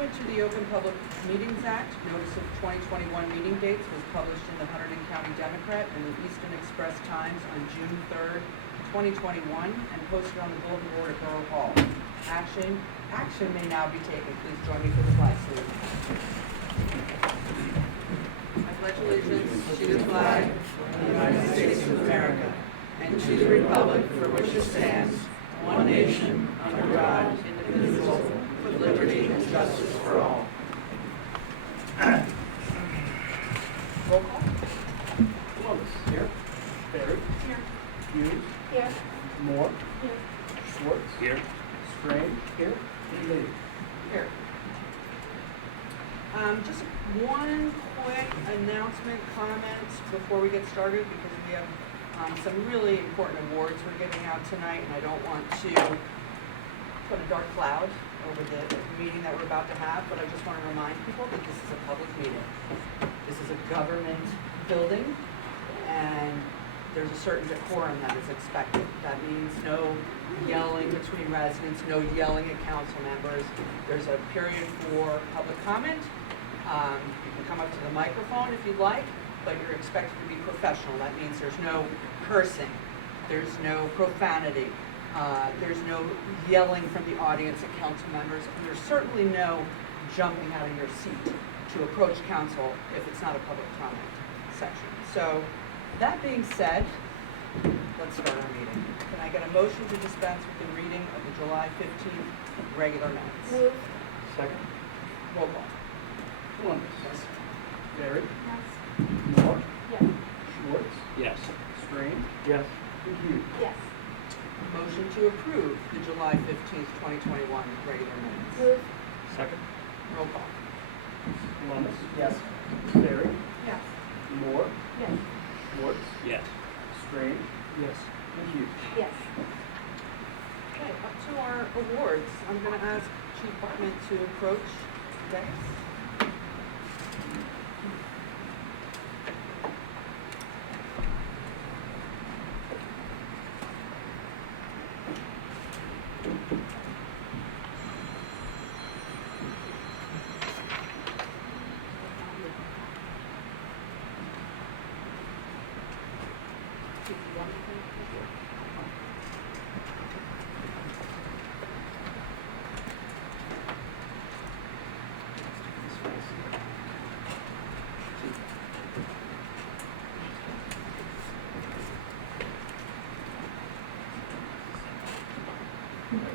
Pursuant to the Open Public Meetings Act, notice of 2021 meeting dates was published in the Hunterdon County Democrat and the Easton Express Times on June 3rd, 2021, and posted on the bulletin board at Borough Hall. Action may now be taken. Please join me for the flag salute. I pledge allegiance to the flag of the United States of America and to the republic for which it stands, one nation, under God, indivisible, with liberty and justice for all. Roll call. Columbus. Here. Barry. Here. Hughes. Here. Moore. Here. Schwartz. Here. Strange. Here. And Lady. Here. Just one quick announcement, comments before we get started, because we have some really important awards we're giving out tonight, and I don't want to put a dark cloud over the meeting that we're about to have, but I just want to remind people that this is a public meeting. This is a government building, and there's a certain decorum that is expected. That means no yelling between residents, no yelling at council members. There's a period for public comment. You can come up to the microphone if you'd like, but you're expected to be professional. That means there's no cursing, there's no profanity, there's no yelling from the audience at council members, and there's certainly no jumping out of your seat to approach council if it's not a public comment section. So, that being said, let's start our meeting. Can I get a motion to dispense with the reading of the July 15th regular minutes? Move. Second. Roll call. Columbus. Yes. Barry. Yes. Moore. Yes. Schwartz. Yes. Strange. Yes. And Hughes. Yes. Motion to approve the July 15th, 2021 regular minutes. Move. Second. Roll call. Columbus. Yes. Barry. Yes. Moore. Yes. Schwartz. Yes. Strange. Yes. And Hughes. Yes. Okay, up to our awards. I'm going to ask Chief Bartman to approach Dennis.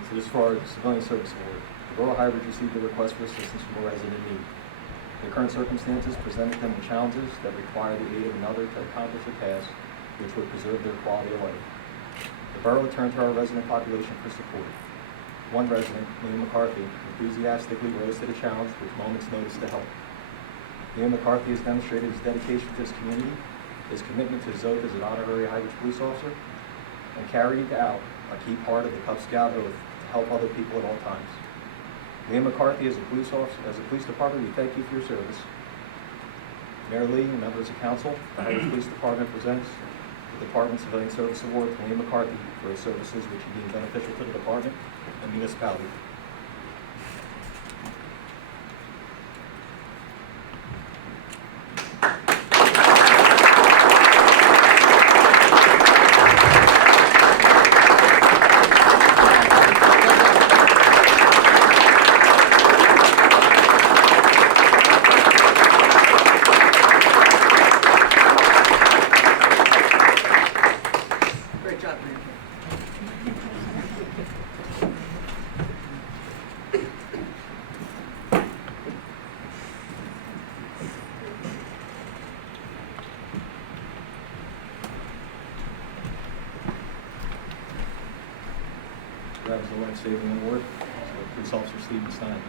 So this is for our Civilian Service Award. The Borough Highbridge received a request for assistance from a resident in need. The current circumstances presented them with challenges that require the aid of another to accomplish a task which would preserve their quality of life. The Borough turned to our resident population for support. One resident, Liam McCarthy, enthusiastically rose to the challenge with moments' notice to help. Liam McCarthy has demonstrated his dedication to his community, his commitment to his oath as an honorary Highbridge police officer, and carried out a key part of the Cub Scout oath to help other people at all times. Liam McCarthy, as a police officer, as a police department, we thank you for your service. Mayor Lee and members of council, the Highbridge Police Department presents the Department Civilian Service Award to Liam McCarthy for his services which he deemed beneficial to the department and municipality. Great job, man. That was the life-saving award to Police Officer Stephen Stein.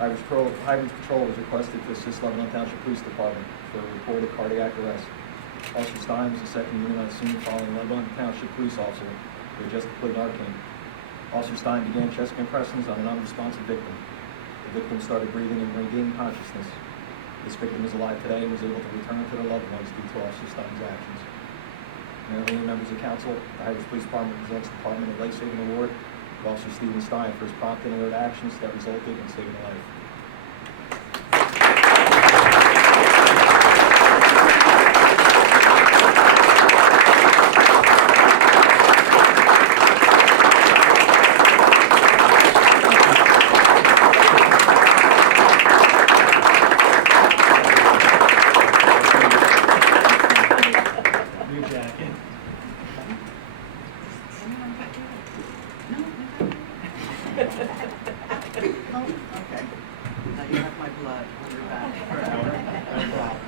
Highbridge Patrol was requested to assist Lebanon Township Police Department for a reported cardiac arrest. Officer Stein was the second unit on scene following Lebanon Township Police Officer who had just completed Narcan. Officer Stein began chest compressions on an unresponsive victim. The victim started breathing and regaining consciousness. This victim is alive today and was able to return to their loved ones due to Officer Stein's actions. Mayor Lee and members of council, the Highbridge Police Department presents the Department of Life Saving Award to Officer Stephen Stein for his prompt and alert actions that resulted in saving a life.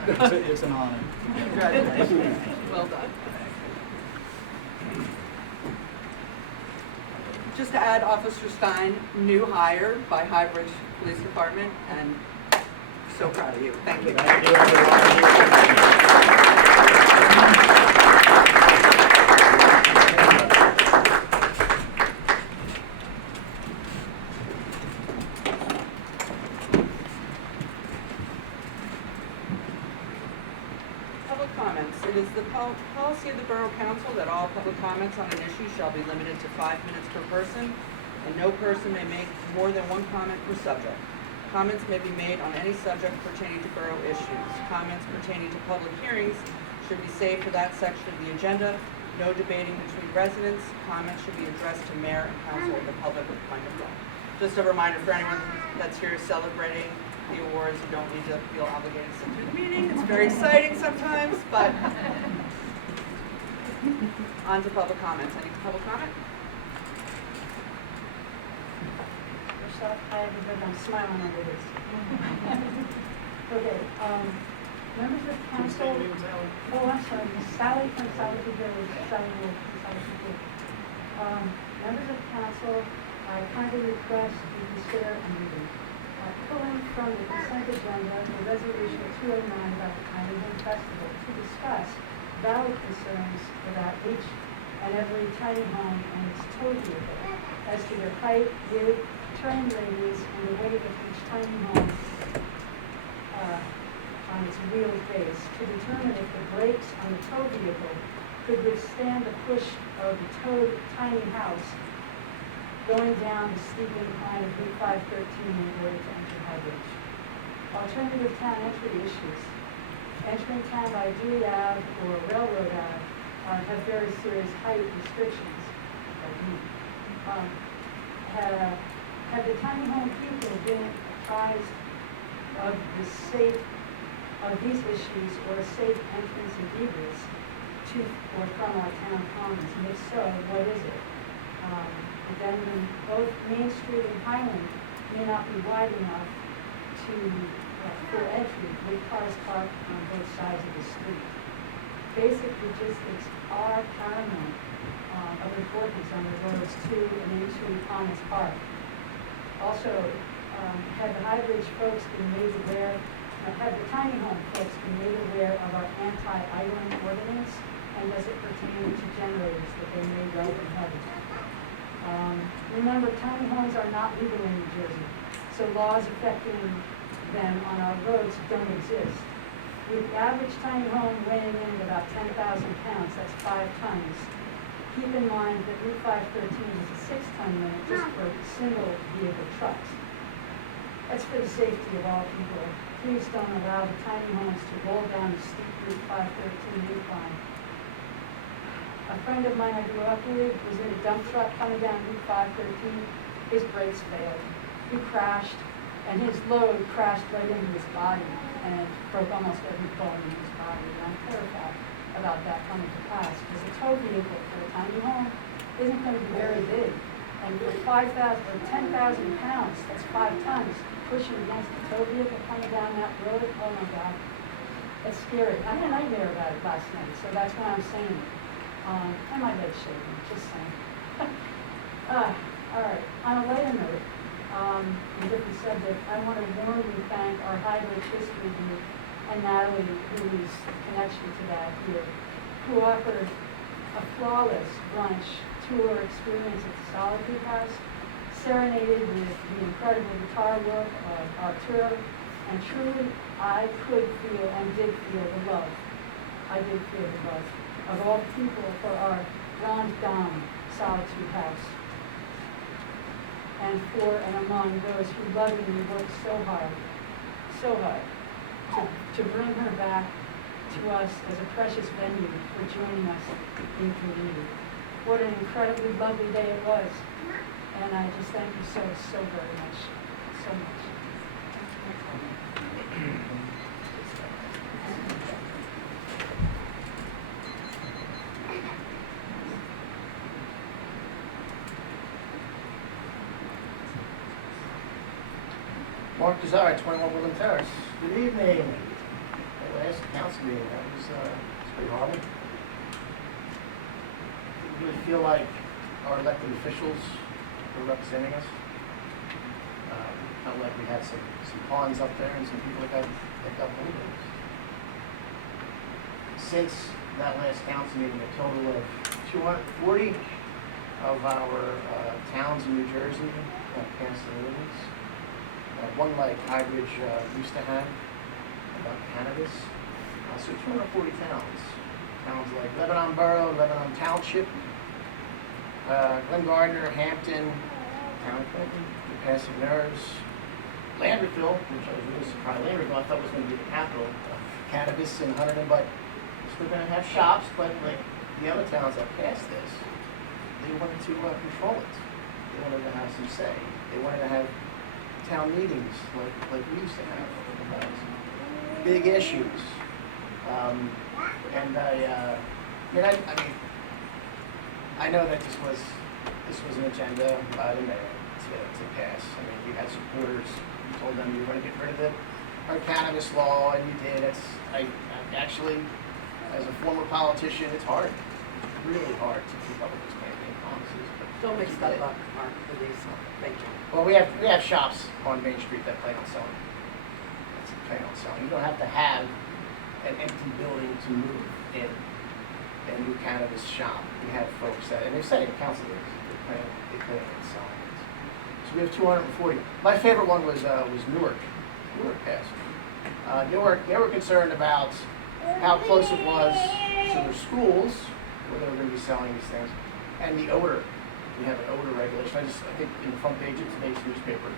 It's an honor. Congratulations. Well done. Just to add, Officer Stein, new hire by Highbridge Police Department, and so proud of you. Thank you. Public comments. It is the policy of the Borough Council that all public comments on an issue shall be limited to 5 minutes per person, and no person may make more than one comment per subject. Comments may be made on any subject pertaining to borough issues. Comments pertaining to public hearings should be saved for that section of the agenda. No debating between residents. Comments should be addressed to mayor and council and the public with microphone. Just a reminder for anyone that's here celebrating the awards, you don't need to feel obligated to sit through the meeting. It's very exciting sometimes, but on to public comments. Any public comment? Yourself, I'm smiling under this. Okay, members of council. Oh, I'm sorry, Miss Sally from Solitude Village, Solitude. Members of council, I kindly request you consider and read pulling from the consent agenda the resolution 209 about the Tiny Home Festival to discuss valid concerns about each and every tiny home and its tow vehicle as to their height, width, turning radius, and the weight of each tiny home on its wheeled base to determine if the brakes on the tow vehicle could withstand the push of the towed tiny house going down the steep incline of Route 513 in order to enter Highbridge. Alternative town entry issues. Entering town by Dewey Ave or Railroad Ave have very serious height restrictions. Have the tiny home people been apprised of these issues or a safe entrance and egress to or from our town commons? And if so, what is it? Then both Main Street and Highland may not be wide enough for entry with cars parked on both sides of the street. Basic logistics are paramount of importance on the roads to and into Commons Park. Also, have the Highbridge folks been made aware, have the tiny home folks been made aware of our anti-idling ordinance, and does it pertain to generators that they may well inhabit? Remember, tiny homes are not legal in New Jersey, so laws affecting them on our roads don't exist. With the average tiny home weighing in at about 10,000 pounds, that's 5 tons. Keep in mind that Route 513 is a 6-ton limit just for single vehicle trucks. That's for the safety of all people. Please don't allow the tiny homes to roll down the steep Route 513 incline. A friend of mine I grew up with was in a dump truck coming down Route 513. His brakes failed. He crashed, and his load crashed right into his body and broke almost every bone in his body. And I'm terrified about that coming to pass because a tow vehicle for a tiny home isn't going to be very big. And for 5,000 or 10,000 pounds, that's 5 tons, pushing against the tow vehicle coming down that road, oh my God, it's scary. I had a nightmare about it last night, so that's why I'm saying it. And my leg's shaking, just saying. All right, on a lighter note, a different subject, I want to warmly thank our Highbridge History Group and Natalie, who is the connection to that here, who offered a flawless brunch tour experience at the Solitude House, serenaded with the incredible guitar work of Arturo, and truly I could feel and did feel the love. I did feel the love of all people for our Grand Dame Solitude House, and for and among those who lovingly worked so hard to bring her back to us as a precious venue for joining us in community. What an incredibly lovely day it was, and I just thank you so very much, so much. Mark Desire, 21 Woodland Terrace. Good evening. last council meeting, that was pretty horrible. I really feel like our elected officials were representing us. Felt like we had some pawns up there and some people that got bulldozed. Since that last council meeting, a total of 240 of our towns in New Jersey have passed an ordinance. One like Highbridge used to have about cannabis. So 240 towns. Towns like Lebanon Borough, Lebanon Township, Glen Gardner, Hampton, Town of Clinton, Passing Nerves, Lambertville, which I was really surprised. Lambertville I thought was going to be the capital of cannabis in Hunterdon, but we're going to have shops. But like the other towns that passed this, they wanted to control it. They wanted to have some say. They wanted to have town meetings like we used to have about big issues. I know that this was an agenda by the mayor to pass. I mean, you had supporters. You told them you were going to get rid of our cannabis law, and you did. I actually, as a former politician, it's hard. It's really hard to keep up with those campaign promises. But Don't mix that up, Mark, please. Thank you. well, we have shops on Main Street that plan on selling. That's plan on selling. You don't have to have an empty building to move in a new cannabis shop. We have folks that, and they've said it, council, they plan on selling it. So we have 240. My favorite one was Newark. Newark passed. Newark, they were concerned about how close it was to their schools where they were going to be selling these things, and the odor. We have an odor regulation. I think in the front page of today's newspaper,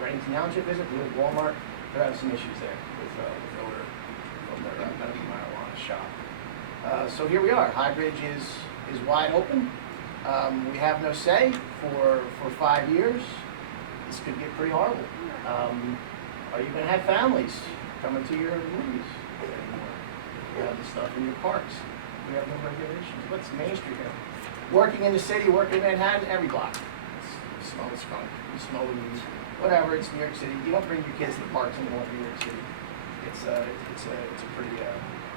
Reddington Township visit, the old Walmart, they're having some issues there with odor from their medical marijuana shop. So here we are. Highbridge is wide open. We have no say for 5 years. This could get pretty horrible. Are you going to have families coming to your movies anymore? You have the stuff in your parks. We have no regulations. What's Main Street here? Working in the city, working in Manhattan, every block. You smell the skunk, you smell the weed, whatever. It's New York City. You don't bring your kids to the parks anymore in New York City. It's a pretty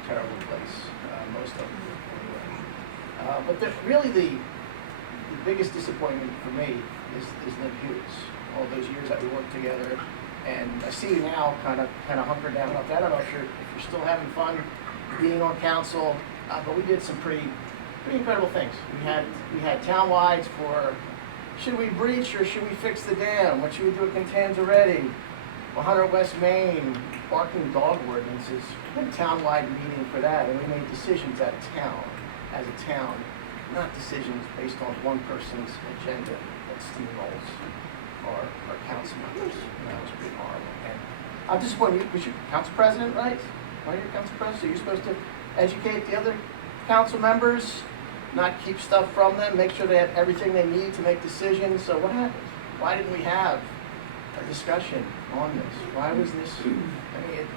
terrible place. Most of them anyway. But really the biggest disappointment for me is Lynn Hughes. All those years that we worked together, and I see you now kind of hunkered down up there. I don't know if you're still having fun being on council, but we did some pretty incredible things. We had townwides for should we breach or should we fix the dam? What should we do at Contanza Ready? 100 West Main, barking dog ordinances. We had a townwide meeting for that, and we made decisions as a town, not decisions based on one person's agenda that steamrolls our council members. And that was pretty horrible. And I'm disappointed because you're council president, right? Why are you council president? So you're supposed to educate the other council members, not keep stuff from them, make sure they have everything they need to make decisions. So what happened? Why didn't we have a discussion on this? Why was this? I mean,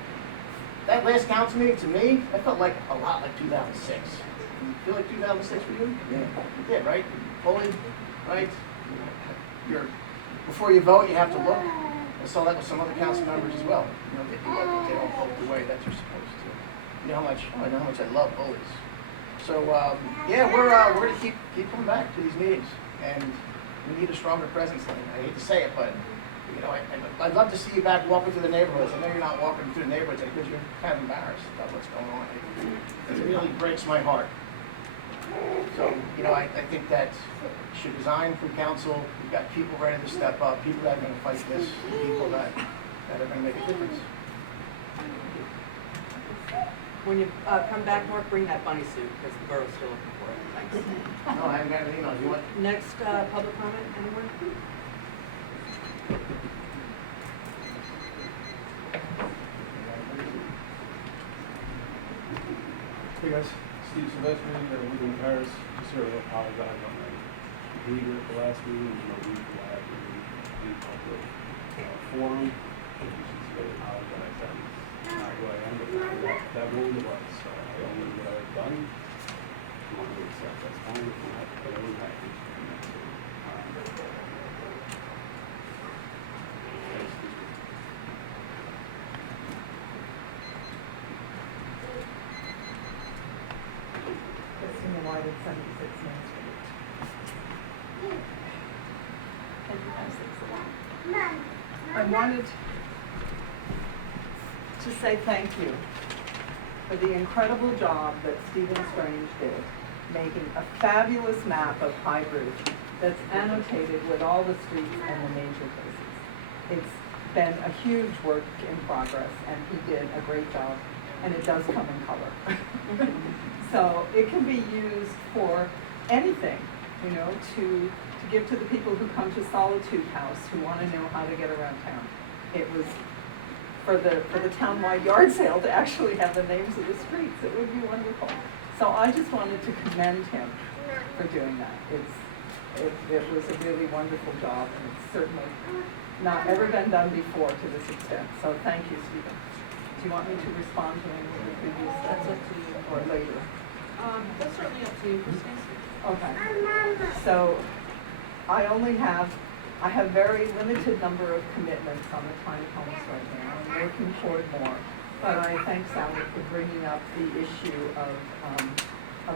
that last council meeting to me, that felt like a lot like 2006. Did you feel like 2006 for you? Yeah. You did, right? Fully, right? Before you vote, you have to look. I saw that with some other council members as well. You know, they look, they don't vote the way that they're supposed to. You know how much I love bullies. So yeah, we're going to keep coming back to these meetings, and we need a stronger presence. I hate to say it, but you know, I'd love to see you back walking through the neighborhoods. I know you're not walking through the neighborhoods because you're kind of embarrassed about what's going on. It really breaks my heart. So you know, I think that you should resign from council. We've got people ready to step up, people that are going to fight this, people that are going to make a difference. When you come back, Mark, bring that bunny suit, because the borough's still looking for it. Thanks. No, I haven't got an email. Do you want? Next, public comment, anyone? Hey guys, Steve Sylvester, Woodland Paris. Just here to apologize on my behavior at the last meeting. We had a public forum. You should really apologize. I'm not who I am, but that really was. I only what I've done. If you want to accept, that's fine. If not, I don't have to. I wanted to say thank you for the incredible job that Stephen Strange did, making a fabulous map of High Bridge that's annotated with all the streets and the major places. It's been a huge work in progress, and he did a great job, and it does come in color. So it can be used for anything, you know, to give to the people who come to Solitude House, who want to know how to get around town. It was for the townwide yard sale to actually have the names of the streets. It would be wonderful. So I just wanted to commend him for doing that. It was a really wonderful job, and it's certainly not ever been done before to this extent. So thank you, Stephen. Do you want me to respond to any of the previous? That's up to you. Or later? That's certainly up to you, Christine. Okay. So I have very limited number of commitments on the tiny homes right now. I'm working toward more. But I thank Sally for bringing up the issue of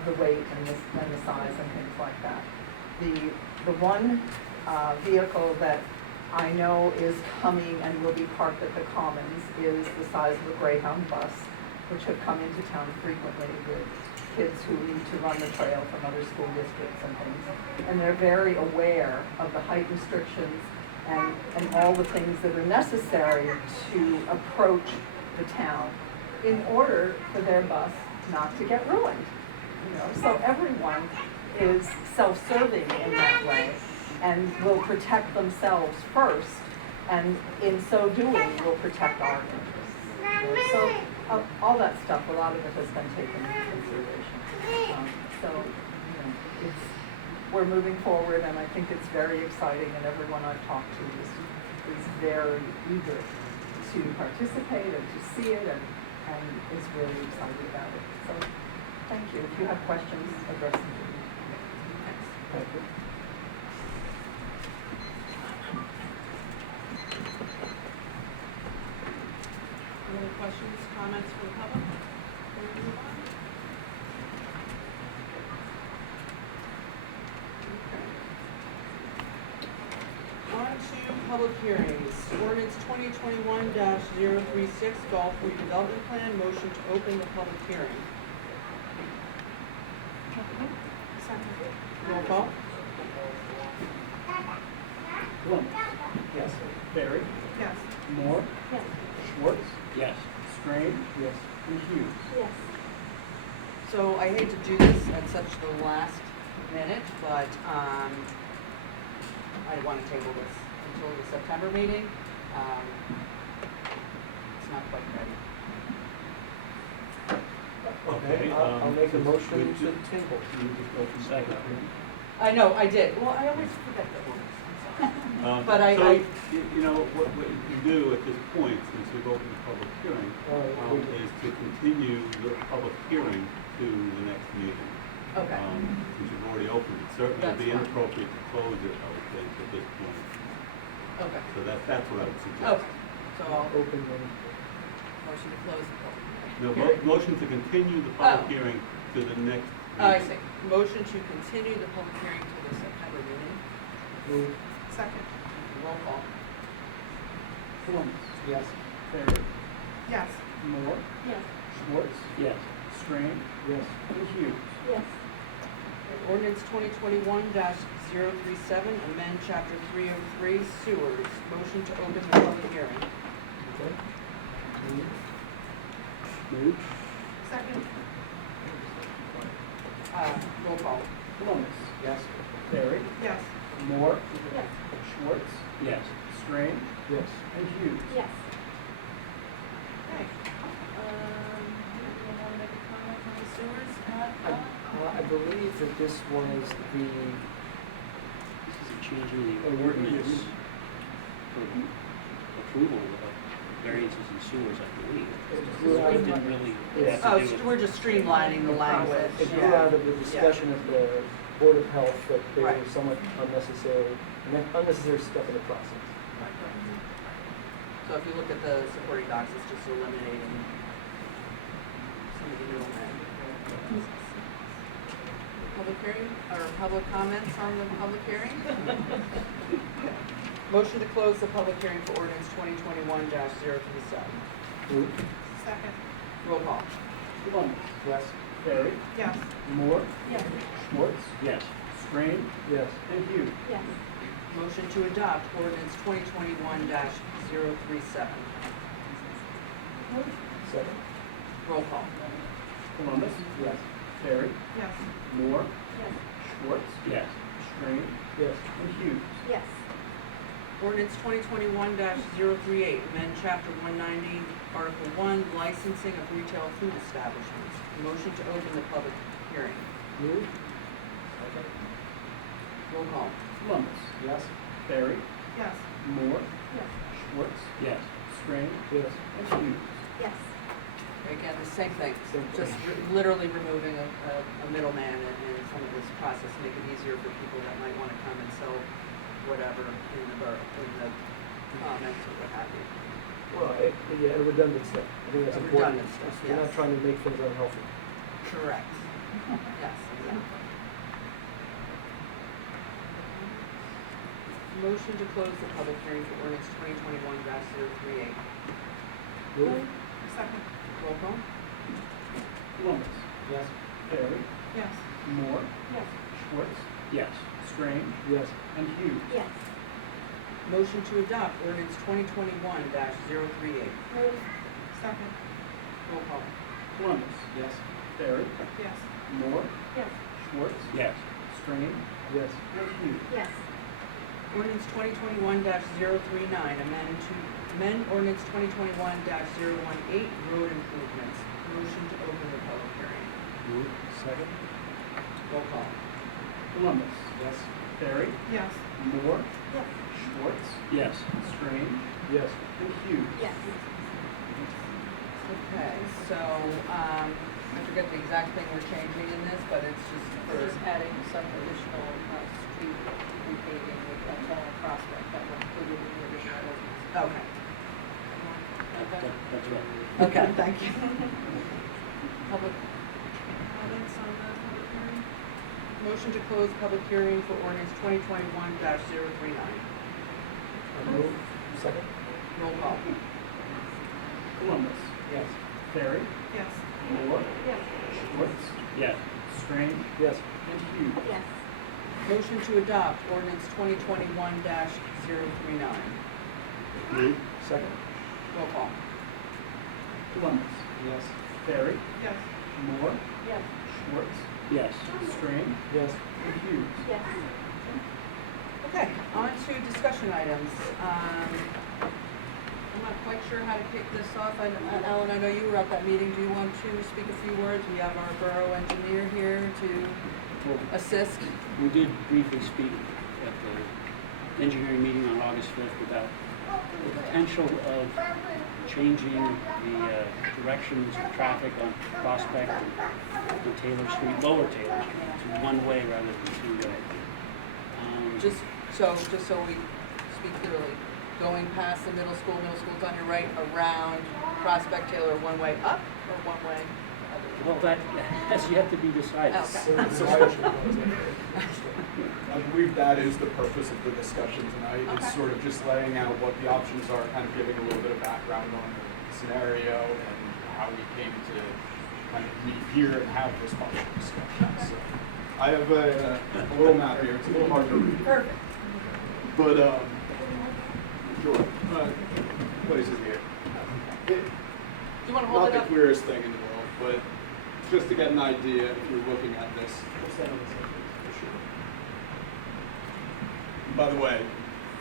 the weight and the size and things like that. The one vehicle that I know is coming and will be parked at the Commons is the size of a Greyhound bus, which have come into town frequently with kids who need to run the trail from other school districts and things. And they're very aware of the height restrictions and all the things that are necessary to approach the town in order for their bus not to get ruined. You know, so everyone is self-serving in that way and will protect themselves first, and in so doing will protect our interests. You know, so all that stuff, a lot of it has been taken into consideration. So you know, we're moving forward, and I think it's very exciting, and everyone I've talked to is very eager to participate and to see it, and is really excited about it. So thank you. If you have questions, address them to me. Thanks. Thank you. Any questions, comments from the public? Before we move on? Okay. On to public hearings. Ordinance 2021-036, Golf Redevelopment Plan. Motion to open the public hearing. Roll call. Blum. Yes. Barry. Yes. Moore. Yes. Schwartz. Yes. Strange. Yes. And Hughes. Yes. So I hate to do this at such the last minute, but I want to table this until the September meeting. It's not quite ready. Okay, I'll make a motion to table. Second. I know, I did. Well, I always forget the orders. But So, you know, what you do at this point, since we've opened the public hearing, is to continue the public hearing to the next meeting. Okay. Since you've already opened it. Certainly it'd be That's fine. inappropriate to close it, I would think, at this point. Okay. So that's what I would suggest. Okay. So I'll Open them. motion to close the public hearing. No, motion to continue the public Oh. hearing to the next meeting. I see. Motion to continue the public hearing to the September meeting. Move. Second. Roll call. Blum. Yes. Barry. Yes. Moore. Yes. Schwartz. Yes. Strange. Yes. And Hughes. Yes. Ordinance 2021-037, amend chapter 303 sewers. Motion to open the public hearing. Okay. Move. Second. Roll call. Blum. Yes. Barry. Yes. Moore. Yes. Schwartz. Yes. Strange. Yes. And Hughes. Yes. Okay. You want to make a comment on the sewers? I believe that this was the, This is a change in the ordinance for approval of variances in sewers, I believe. It didn't really have to Oh, do with. we're just streamlining the language. it grew out of the discussion of the Board of Health that there Right. was somewhat unnecessary stuff in the process. So if you look at the supporting docs, it's just eliminating some of the middlemen. Public hearing, or public comments on the public hearing? Motion to close the public hearing for ordinance 2021-037. Move. Second. Roll call. Columbus. Yes. Terry. Yes. Moore. Yes. Schwartz. Yes. Strange. Yes. And Hughes. Yes. Motion to adopt ordinance 2021-037. Second. Roll call. Columbus. Yes. Terry. Yes. Moore. Yes. Schwartz. Yes. Strange. Yes. And Hughes. Yes. Ordinance 2021-038, amend chapter 190, article 1, licensing of retail food establishments. Motion to open the public hearing. Move. Roll call. Columbus. Yes. Terry. Yes. Moore. Yes. Schwartz. Yes. Strange. Yes. And Hughes. Yes. Again, the same thing, Same thing. just literally removing a middleman in some of this process, make it easier for people that might want to come and sell whatever in the borough, in the comments or what have you. Well, yeah, a redundant step. I think that's A important. redundant step, We're not yes. trying to make things unhealthy. Correct. Yes, exactly. Motion to close the public hearing for ordinance 2021-038. Move. Second. Roll call. Columbus. Yes. Terry. Yes. Moore. Yes. Schwartz. Yes. Strange. Yes. And Hughes. Yes. Motion to adopt ordinance 2021-038. Second. Roll call. Columbus. Yes. Terry. Yes. Moore. Yes. Schwartz. Yes. Strange. Yes. And Hughes. Yes. Ordinance 2021-039, amend ordinance 2021-018, road improvements. Motion to open the public hearing. Move. Second. Roll call. Columbus. Yes. Terry. Yes. Moore. Yes. Schwartz. Yes. Strange. Yes. And Hughes. Yes. Okay, so, I forget the exact thing we're changing in this, but it's just for, Just adding some additional street repaving with Taylor Prospect that were included in the original ordinance. okay. That's right. Okay, thank you. Public comments on the public hearing? Motion to close public hearing for ordinance 2021-039. Move. Second. Roll call. Columbus. Yes. Terry. Yes. Moore. Yes. Schwartz. Yes. Strange. Yes. And Hughes. Yes. Motion to adopt ordinance 2021-039. Move. Second. Roll call. Columbus. Yes. Terry. Yes. Moore. Yes. Schwartz. Yes. Strange. Yes. And Hughes. Yes. Okay, on to discussion items. I'm not quite sure how to kick this off. Ellen, I know you were at that meeting. Do you want to speak a few words? We have our borough engineer here to Well, assist. we did briefly speak at the engineering meeting on August 5th about the potential of changing the directions of traffic on Prospect and Taylor Street, Lower Taylor Street, to one-way rather than two-way. Just so we speak clearly, going past the middle school's on your right, around Prospect Taylor, one way up or one way? Well, that has yet to be decided. Okay. I believe that is the purpose of the discussion tonight. Okay. It's sort of just laying out what the options are, kind of giving a little bit of background on the scenario and how we came to kind of meet here and have this public discussion. So I have a little map here. It's a little hard to read. Perfect. But, sure. What is it here? Do you want to hold Not it the up? clearest thing in the world, but just to get an idea, if you're looking at this. By the way,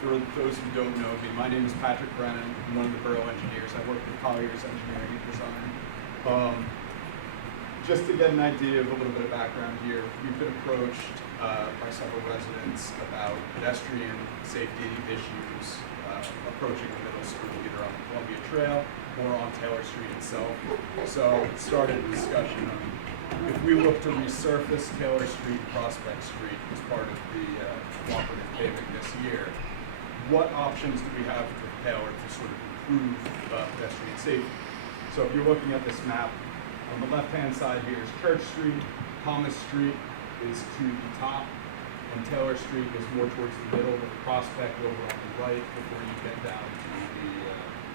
for those who don't know me, my name is Patrick Brennan. I'm one of the borough engineers. I work with Colliers Engineering and Design. Just to get an idea of a little bit of background here, we've been approached by several residents about pedestrian safety issues approaching the middle school, either on the Columbia Trail or on Taylor Street itself. So it started a discussion of if we look to resurface Taylor Street, Prospect Street as part of the cooperative paving this year, what options do we have for Taylor to sort of improve pedestrian safety? So if you're looking at this map, on the left-hand side here is Church Street, Thomas Street is to the top, and Taylor Street is more towards the middle with Prospect over on the right before you get down to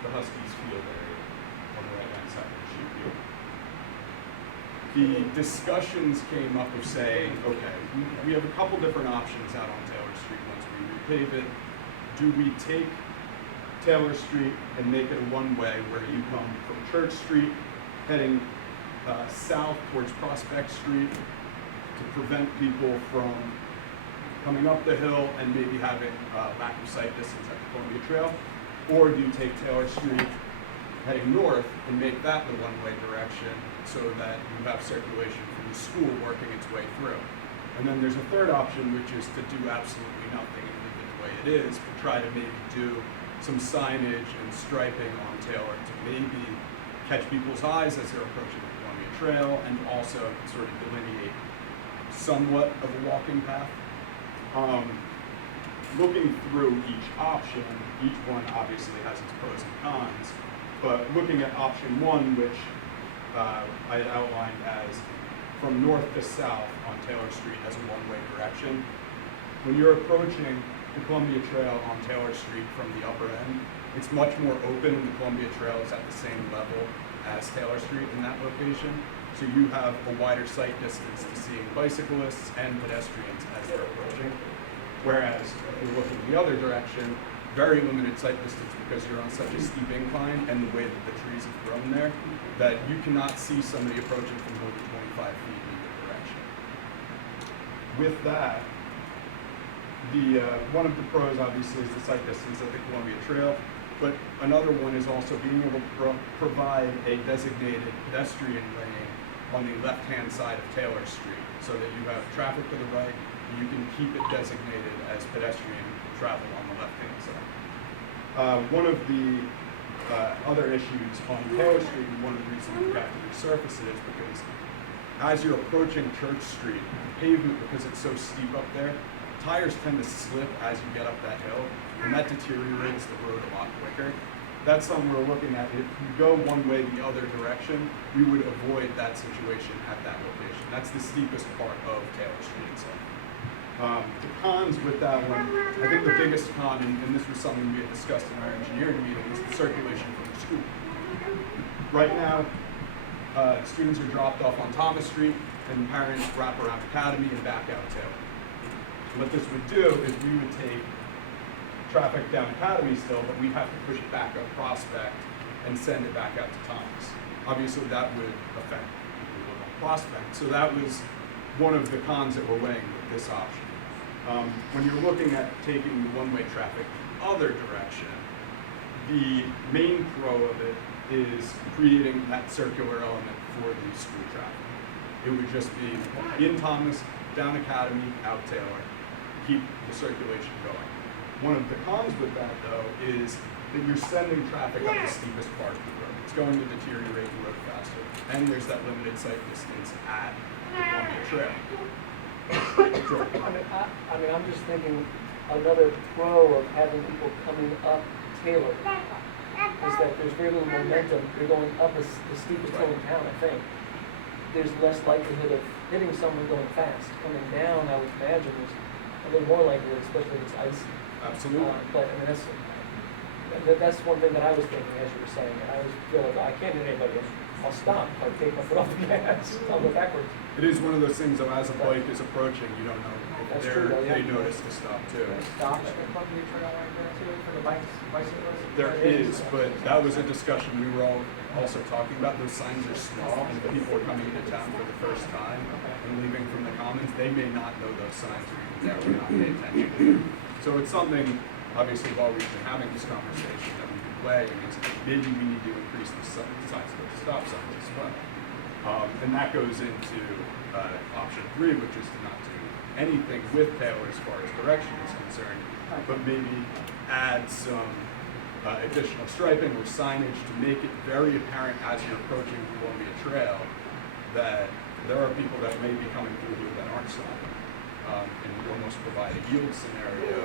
the Huskies field area on the right-hand side of the sheet here. The discussions came up of saying, okay, we have a couple different options out on Taylor Street once we repave it. Do we take Taylor Street and make it a one-way where you come from Church Street heading south towards Prospect Street to prevent people from coming up the hill and maybe having lack of sight distance at the Columbia Trail? Or do you take Taylor Street heading north and make that the one-way direction so that you have circulation from the school working its way through? And then there's a third option, which is to do absolutely nothing and leave it the way it is, but try to maybe do some signage and striping on Taylor to maybe catch people's eyes as they're approaching the Columbia Trail and also sort of delineate somewhat of a walking path. Looking through each option, each one obviously has its pros and cons, but looking at option one, which I had outlined as from north to south on Taylor Street as a one-way direction, when you're approaching the Columbia Trail on Taylor Street from the upper end, it's much more open and the Columbia Trail is at the same level as Taylor Street in that location. So you have a wider sight distance to seeing bicyclists and pedestrians as they're approaching. Whereas if you're looking the other direction, very limited sight distance because you're on such a steep incline and the way that the trees have grown there, that you cannot see somebody approaching from more than 25 feet in either direction. With that, one of the pros obviously is the sight distance at the Columbia Trail, but another one is also being able to provide a designated pedestrian lane on the left-hand side of Taylor Street so that you have traffic to the right and you can keep it designated as pedestrian travel on the left-hand side. One of the other issues on Taylor Street, and one of the reasons we got to resurface it, is because as you're approaching Church Street, the pavement, because it's so steep up there, tires tend to slip as you get up that hill, and that deteriorates the road a lot quicker. That's something we're looking at. If you go one way the other direction, we would avoid that situation at that location. That's the steepest part of Taylor Street itself. The cons with that one, I think the biggest con, and this was something we had discussed in our engineering meeting, is the circulation from the school. Right now, students are dropped off on Thomas Street, and parents wrap around Academy and back out Taylor. What this would do is we would take traffic down Academy still, but we have to push it back up Prospect and send it back out to Thomas. Obviously, that would affect people who live on Prospect. So that was one of the cons that we're weighing with this option. When you're looking at taking the one-way traffic the other direction, the main pro of it is creating that circular element for the school traffic. It would just be in Thomas, down Academy, out Taylor, keep the circulation going. One of the cons with that, though, is that you're sending traffic up the steepest part of the road. It's going to deteriorate the road faster. And there's that limited sight distance at the Columbia Trail. Sure. I mean, I'm just thinking another pro of having people coming up Taylor is that there's very little momentum. You're going up the steepest hill in town, I think. There's less likelihood of hitting someone going fast. Coming down, I would imagine, is a little more likely, especially if it's icy. Absolutely. But I mean, that's one thing that I was thinking as you were saying. And I was feel like I can't hit anybody. I'll stop. I'll take my foot off the gas. I'll go backwards. It is one of those things, though, as a bike is approaching, you don't know if That's true, though, yeah. they notice to stop, too. Stop at the Columbia Trail right there too for the bicyclists? There is, but that was a discussion we were all also talking about. Those signs are small, and if people are coming into town for the first time and leaving from the commons, they may not know those signs or even there or not pay attention. So it's something, obviously, while we've been having this conversation, that we've been weighing is maybe we need to increase the size of the stop signs as well. And that goes into option 3, which is to not do anything with Taylor as far as direction is concerned, but maybe add some additional striping or signage to make it very apparent as you're approaching the Columbia Trail that there are people that may be coming through here that aren't stopping. And almost provide a yield scenario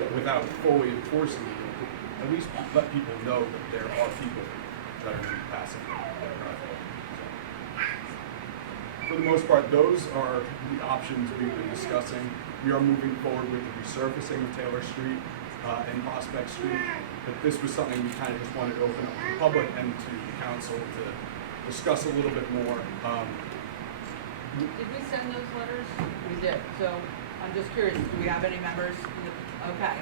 that without fully enforcing the yield, at least let people know that there are people that are going to be passing their driveway. for the most part, those are the options we've been discussing. We are moving forward with the resurfacing of Taylor Street and Prospect Street. But this was something we kind of just wanted to open up to the public and to the council to discuss a little bit more. Did we send those letters? We did, so I'm just curious, do we have any members? Okay.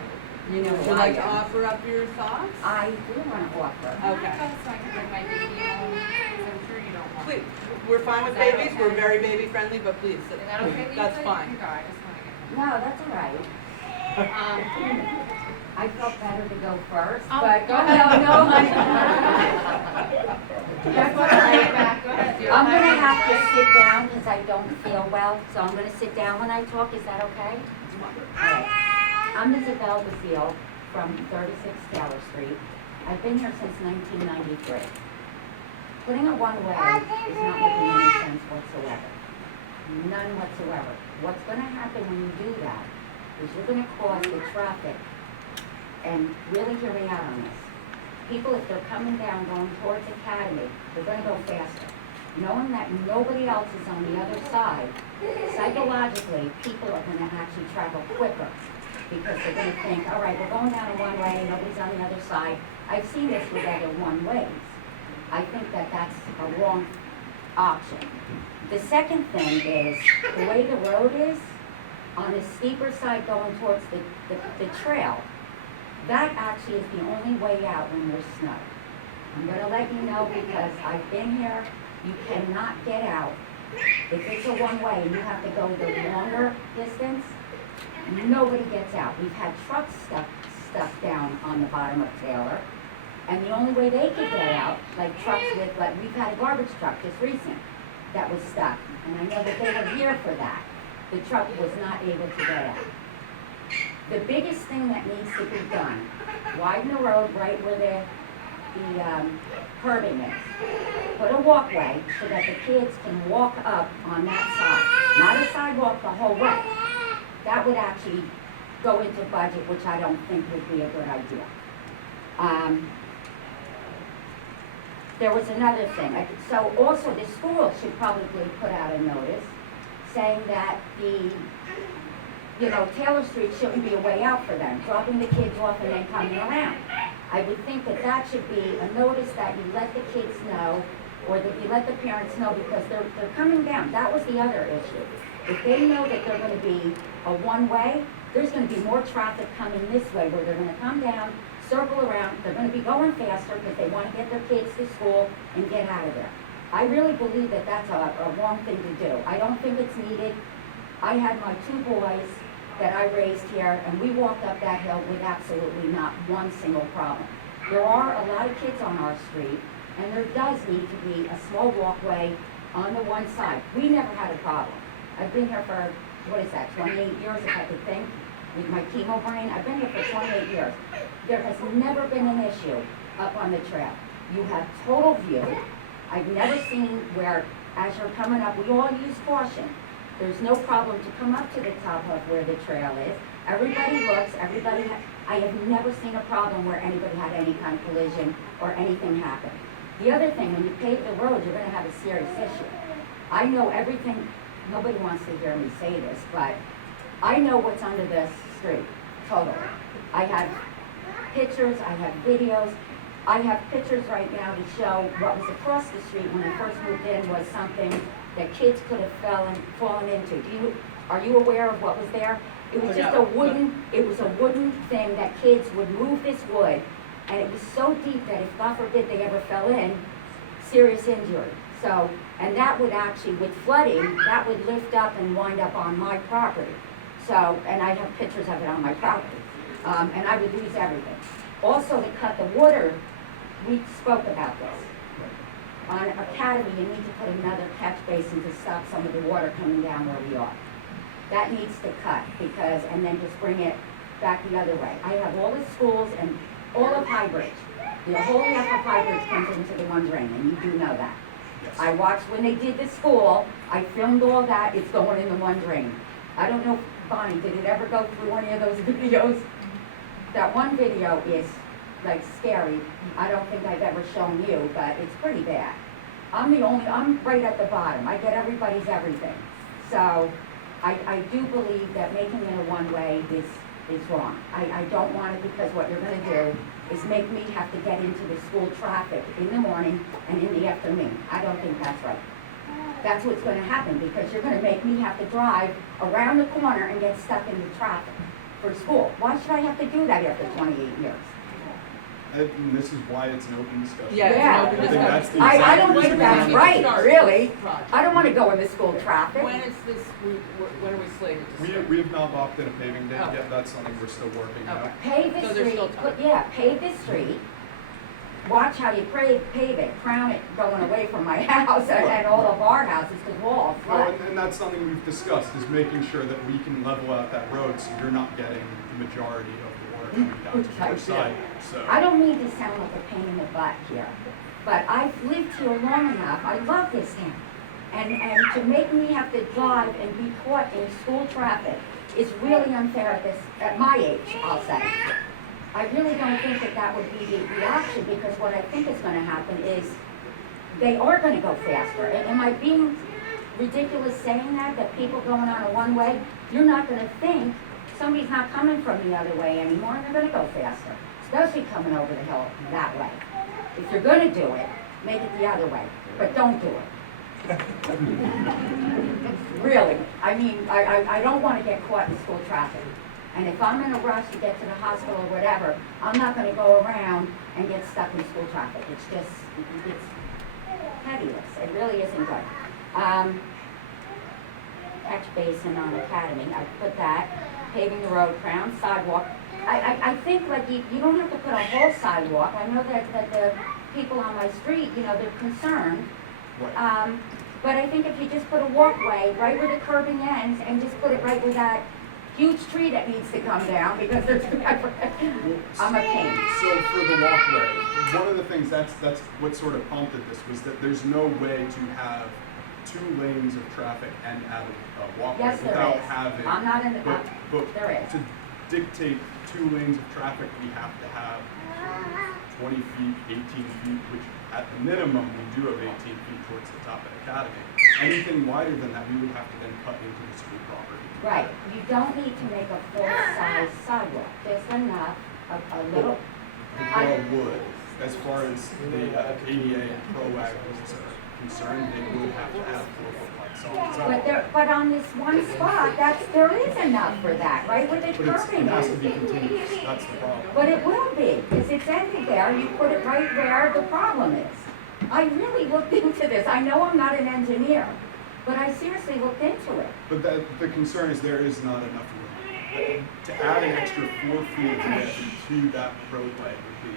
You know Would who you I like to am. offer up your thoughts? I do want to offer. Okay. So I can bring my baby home, 'cause I'm sure you don't want. Please, we're fine with Is that babies, we're okay? very baby friendly, but please. Is that okay with you? That's But fine. you can go, I just wanna get home. No, that's all right. I felt better to go first, Oh, but go ahead. no, honey. That's what I like back, go ahead. dear. I'm gonna have to sit down because I don't feel well, so I'm gonna sit down when I talk. Is that okay? All right. I'm Isabel Basile from 36 Taylor Street. I've been here since 1993. Putting a one-way is not making any sense whatsoever. None whatsoever. What's gonna happen when you do that is you're gonna cause the traffic, and really hear me out on this. People, if they're coming down going towards Academy, they're gonna go faster. Knowing that nobody else is on the other side, psychologically, people are gonna actually travel quicker because they're gonna think, all right, we're going down a one-way, nobody's on the other side. I've seen this with other one-ways. I think that that's a wrong option. The second thing is, the way the road is, on the steeper side going towards the trail, that actually is the only way out when there's snow. I'm gonna let you know because I've been here, you cannot get out. If it's a one-way and you have to go the longer distance, nobody gets out. We've had trucks stuck down on the bottom of Taylor, and the only way they could get out, like trucks with, like, we've had a garbage truck just recent that was stuck, and I know that they were here for that. The truck was not able to get out. The biggest thing that needs to be done, widen the road right where the curbing is. Put a walkway so that the kids can walk up on that side, not a sidewalk the whole way. That would actually go into budget, which I don't think would be a good idea. There was another thing, so also the school should probably put out a notice saying that Taylor Street shouldn't be a way out for them, dropping the kids off and then coming around. I would think that that should be a notice that you let the kids know, or that you let the parents know, because they're coming down. That was the other issue. If they know that they're gonna be a one-way, there's gonna be more traffic coming this way, where they're gonna come down, circle around, they're gonna be going faster because they wanna get their kids to school and get out of there. I really believe that that's a wrong thing to do. I don't think it's needed. I had my two boys that I raised here, and we walked up that hill with absolutely not one single problem. There are a lot of kids on our street, and there does need to be a small walkway on the one side. We never had a problem. I've been here for, 28 years, if I could think, with my chemo brain. I've been here for 28 years. There has never been an issue up on the trail. You have total view. I've never seen where, as you're coming up, we all use caution. There's no problem to come up to the top of where the trail is. Everybody looks, I have never seen a problem where anybody had any kind of collision or anything happen. The other thing, when you pave the road, you're gonna have a serious issue. I know everything, nobody wants to hear me say this, but I know what's under this street, totally. I have pictures, I have videos. I have pictures right now to show what was across the street when I first moved in was something that kids could have fallen into. Are you aware of what was there? It was just a wooden thing that kids would move this wood, and it was so deep that if, God forbid, they ever fell in, serious injury. So, and that would actually, with flooding, that would lift up and wind up on my property. So, and I have pictures of it on my property. And I would lose everything. Also, to cut the water, we spoke about this. On Academy, you need to put another catch basin to stop some of the water coming down where we are. That needs to cut and then just bring it back the other way. I have all the schools and all of High Bridge. The whole half of High Bridge comes into the one drain, and you do know that. Yes. I watched when they did the school, I filmed all that, it's going in the one drain. I don't know, Bonnie, did it ever go through any of those videos? That one video is like scary. I don't think I've ever shown you, but it's pretty bad. I'm right at the bottom. I get everybody's everything. So I do believe that making it a one-way is wrong. I don't want it because what you're gonna do is make me have to get into the school traffic in the morning and in the afternoon. I don't think that's right. That's what's gonna happen because you're gonna make me have to drive around the corner and get stuck in the traffic for school. Why should I have to do that after 28 years? And this is why it's an open discussion. Yeah, it's Yeah. an open I think that's discussion. the I exact don't reason think we're that's having right, this. Start really. this project. I don't wanna go in the school traffic. When is this, when are we slated to start? We have not locked in a paving date Okay. yet, that's something we're still working out. Okay. Pave So the there's street, still time. pave the street. Watch how you pave it, crown it going away from my house and all of our houses, because we'll all No, flood. and that's something we've discussed, is making sure that we can level out that road so you're not getting the majority of the water coming down to your side, so. I don't mean to sound like a pain in the butt here, but I've lived here long enough, I love this town. And to make me have to drive and be caught in school traffic is really unfair at my age, I'll say. I really don't think that would be the option, because what I think is gonna happen is they are gonna go faster. Am I being ridiculous saying that people going on a one-way, you're not gonna think somebody's not coming from the other way anymore, and they're gonna go faster, especially coming over the hill that way. If you're gonna do it, make it the other way, but don't do it. Really, I mean, I don't wanna get caught in school traffic. And if I'm in a rush to get to the hospital or whatever, I'm not gonna go around and get stuck in school traffic. It's just, it's hideous. It really isn't good. Catch basin on Academy, I put that, paving the road, crown, sidewalk. I think like you don't have to put a whole sidewalk. I know that the people on my street, you know, they're concerned. Right. But I think if you just put a walkway right where the curbing ends and just put it right where that huge tree that needs to come down, because there's, I'm a pain. So for the walkway, one of the things that's what sort of prompted this was that there's no way to have 2 lanes of traffic and add a walkway Yes, there without is. having. I'm not in the, But there is. to dictate 2 lanes of traffic, we have to have 20 feet, 18 feet, which at the minimum, we do have 18 feet towards the top of the academy. Anything wider than that, we would have to then cut into the school property. Right, you don't need to make a full-size sidewalk, just enough, a little. The borough would, as far as the ADA and PROAC rules are concerned, they would have to have 4-foot lights on. But on this one spot, there is enough for that, right, with the But it curbing. has to be continuous, that's the problem. But it will be, because it's ended there, you put it right where the problem is. I really looked into this, I know I'm not an engineer, but I seriously looked into it. But the concern is there is not enough room. To add an extra 4 feet of width to that roadway would be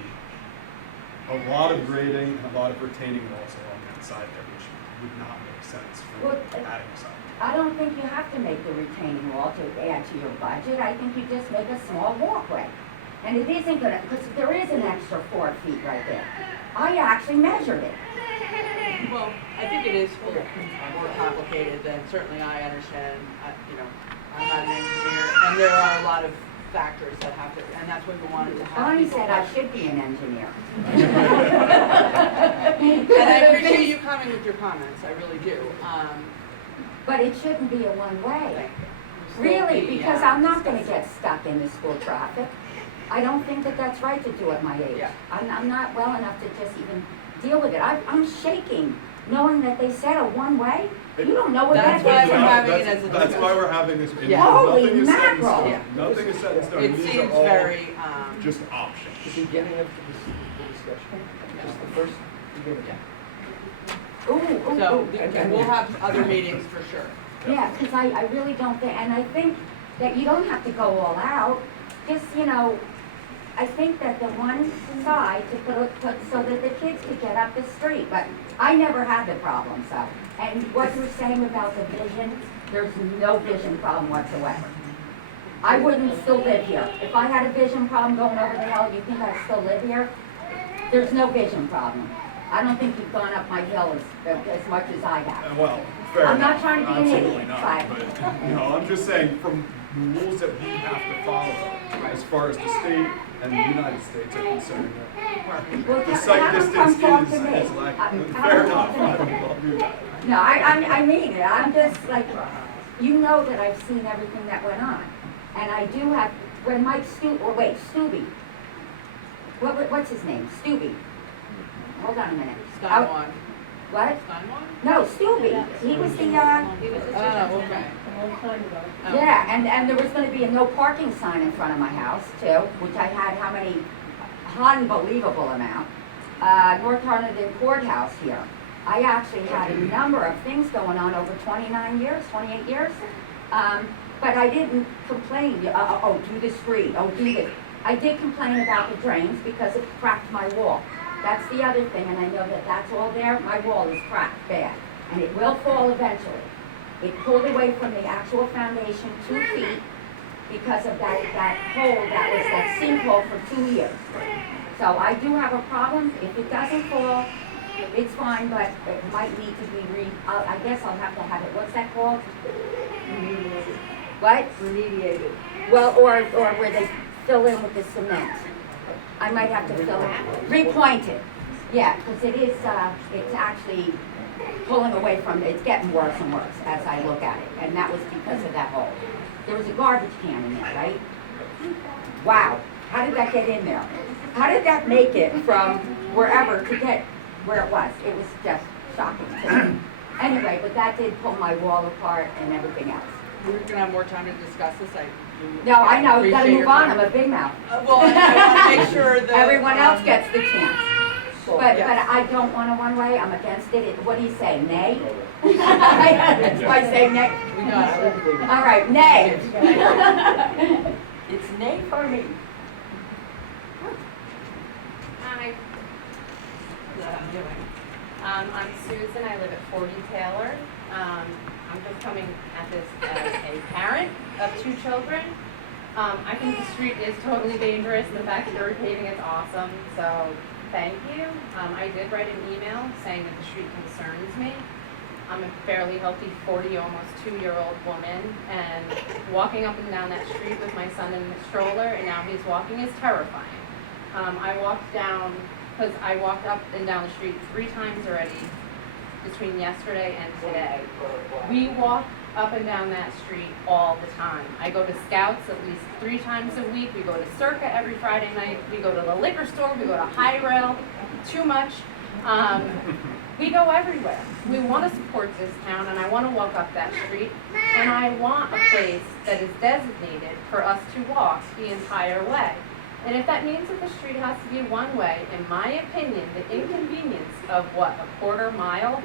a lot of grading and a lot of retaining walls along that side there, which would not make sense for Well, adding a sidewalk. I don't think you have to make the retaining wall to add to your budget, I think you just make a small walkway. And it isn't gonna, because there is an extra 4 feet right there. I actually measured it. Well, I think it is a little more complicated than certainly I understand. You know, I'm not an engineer, and there are a lot of factors that have to, and that's what we wanted to have. Bonnie people said I have. should be an engineer. And I appreciate you coming with your comments, I really do. But it shouldn't be a one-way. Like, Really, still be, because I'm not gonna discussing. get stuck in the school traffic. I don't think that that's right to do at my age. Yeah. I'm not well enough to just even deal with it. I'm shaking, knowing that they said a one-way. You don't know what that That's why is. we're having it as a That's why discussion. we're having this meeting. Yeah. Holy Nothing is set in mackerel. stone. Yeah. Nothing is set in stone. It These seems are all very, just options. The beginning of the discussion, just the first beginning. Ooh, ooh, so, ooh. and we'll have other meetings for sure. Yeah, because I really don't think, and I think that you don't have to go all out. Just, you know, I think that the one side to put so that the kids could get up the street, but I never had the problem, so. And what you're saying about the vision, there's no vision problem whatsoever. I wouldn't still live here. If I had a vision problem going over the hill, you think I'd still live here? There's no vision problem. I don't think you've gone up my hill as much as I have. Well, fair I'm not enough. trying to be an Absolutely idiot, not, but- you know, I'm just saying from the rules that we have to follow, as far as the state and the United States are concerned that Well, the have site them come distance talk to me. is lacking. Have Fair them talk enough. to me. I'll do that. No, I mean it, I'm just like, you know that I've seen everything that went on. And I do have, when Mike Stubbe, what's his name? Stubbe. Hold on a minute. Steinway. What? Steinway? No, Stubbe, he was the, He was the Oh, okay. A long time ago. Oh. yeah, and there was gonna be a no parking sign in front of my house too, which I had how many, unbelievable amount. North Harlingen Courthouse here. I actually had a number of things going on over 29 years, 28 years. But I didn't complain, do the street, do this. I did complain about the drains because it cracked my wall. That's the other thing, and I know that that's all there. My wall is cracked bad, and it will fall eventually. It pulled away from the actual foundation 2 feet because of that hole, that sinkhole for 2 years. So I do have a problem. If it doesn't fall, it's fine, but it might need to be I guess I'll have to have it, what's that called? Remediated. What? Remediated. Well, or where they fill in with the cement. I might have to fill it, repointed. Yeah, because it is, it's actually pulling away from, it's getting worse and worse as I look at it. And that was because of that hole. There was a garbage can in there, right? Wow, how did that get in there? How did that make it from wherever to get where it was? It was just shocking to me. Anyway, but that did pull my wall apart and everything else. We're gonna have more time to discuss this, No, I know, you gotta appreciate move your on, time. I'm a big mouth. Well, I wanna make sure that. Everyone else gets the chance. But Yes. I don't want a one-way, I'm against it. What do you say, nay? That's why I say nay. We got it. All right, nay. It's nay for me. Hi, Yeah, I'm doing. I'm Susan, I live at 40 Taylor. I'm just coming at this as a parent of 2 children. I think the street is totally dangerous, the fact that you're repaving is awesome, so thank you. I did write an email saying that the street concerns me. I'm a fairly healthy 40, almost 2-year-old woman, and walking up and down that street with my son in the stroller, and now he's walking, is terrifying. I walked up and down the street 3 times already between yesterday and today. We walk up and down that street all the time. I go to Scouts at least 3 times a week. We go to Circa every Friday night. We go to the liquor store. We go to High Rail. Too much. We go everywhere. We want to support this town, and I want to walk up that street, and I want a place that is designated for us to walk the entire way. And if that means that the street has to be one way, in my opinion, the inconvenience of what, a quarter mile?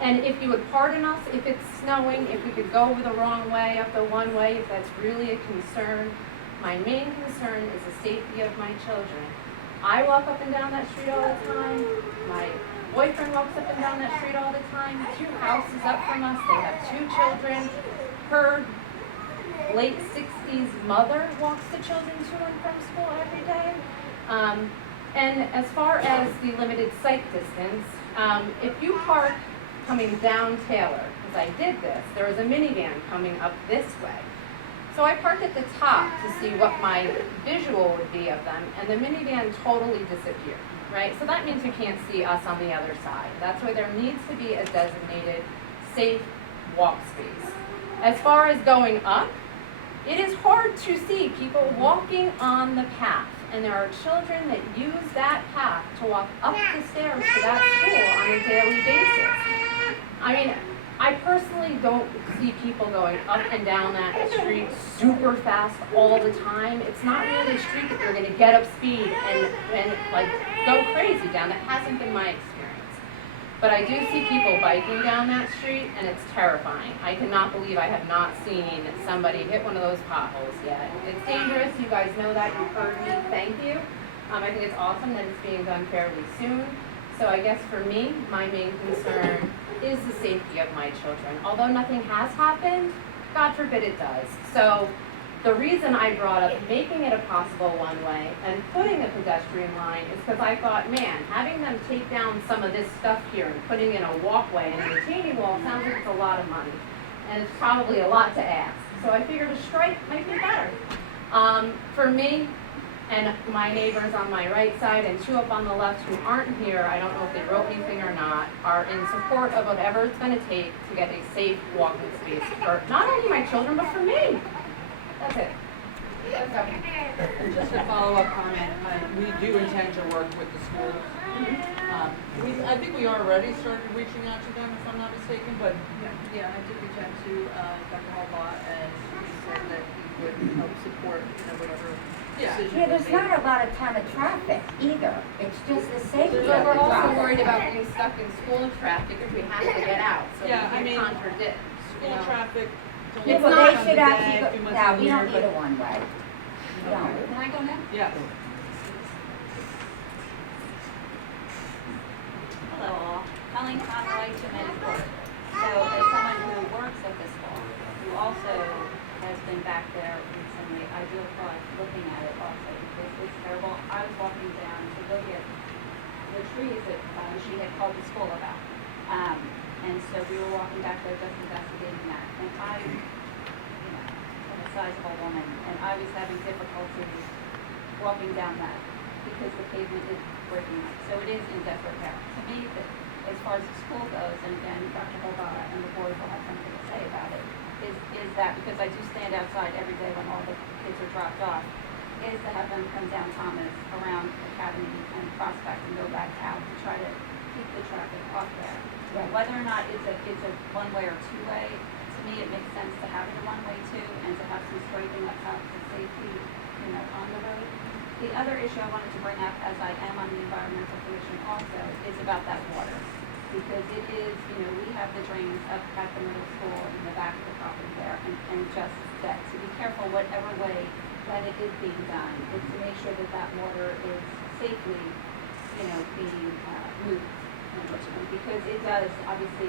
And if you would pardon us, if it's snowing, if we could go the wrong way up the one way, if that's really a concern, my main concern is the safety of my children. I walk up and down that street all the time. My boyfriend walks up and down that street all the time. 2 houses up from us, they have 2 children. Her late 60s mother walks the children to and from school every day. And as far as the limited sight distance, if you park coming down Taylor, because I did this, there was a minivan coming up this way. So I parked at the top to see what my visual would be of them, and the minivan totally disappeared, right? So that means you can't see us on the other side. That's why there needs to be a designated, safe walk space. As far as going up, it is hard to see people walking on the path, and there are children that use that path to walk up the stairs to that school on a daily basis. I mean, I personally don't see people going up and down that street super fast all the time. It's not really a street that you're going to get up speed and like go crazy down. That hasn't been my experience. But I do see people biking down that street, and it's terrifying. I cannot believe I have not seen somebody hit one of those potholes yet. It's dangerous. You guys know that. You've heard me. Thank you. I think it's awesome that it's being done fairly soon. So I guess for me, my main concern is the safety of my children. Although nothing has happened, God forbid it does. So the reason I brought up making it a possible one-way and putting a pedestrian line is because I thought, man, having them take down some of this stuff here and putting in a walkway and a retaining wall sounds like it's a lot of money. And it's probably a lot to ask. So I figured a stripe might be better. For me, And my neighbors on my right side and two up on the left who aren't here, I don't know if they wrote anything or not, are in support of whatever it's gonna take to get a safe walking space for not only my children, but for me. That's it. Let's go. And just a follow-up comment, we do intend to work with the schools. I think we already started reaching out to them, if I'm not mistaken, but Yeah, I did reach out to Dr. Hallbaugh, and he said that he would help support, whatever Yeah. decision Yeah, was there's made. not a lot of ton of traffic either. It's just the safety of the But we're also drive. worried about being stuck in school traffic if we have to get out, so we Yeah, I can't mean, contradict, school traffic. Yeah, It's but not they times should a actually day, a few go, months no, a we year, don't need but- a one-way. No. Can I go next? Yes. Hello all, Colleen Conroy, 2 Minute Court. So as someone who works at this hall, who also has been back there recently, I do applaud looking at it also because it's terrible. I was walking down to go get the trees that she had called the school about. And so we were walking back there just investigating that. And I, am a sizable woman, and I was having difficulty walking down that because the pavement is breaking up. So it is in desperate peril. To me, as far as the school goes, and again, Dr. Hobara and the board will have something to say about it, is that because I do stand outside every day when all the kids are dropped off, is to have them come down Thomas around Academy and Prospect and go back out to try to keep the traffic off there. Right. Whether or not it's a one-way or two-way, to me, it makes sense to have it a one-way too, and to have some straightening up top for safety, on the road. The other issue I wanted to bring up, as I am on the environmental commission also, is about that water. Because it is, we have the drains up at the middle school in the back of the property there, and just that, to be careful whatever way that it is being done, is to make sure that that water is safely, being moved. Because it does, obviously,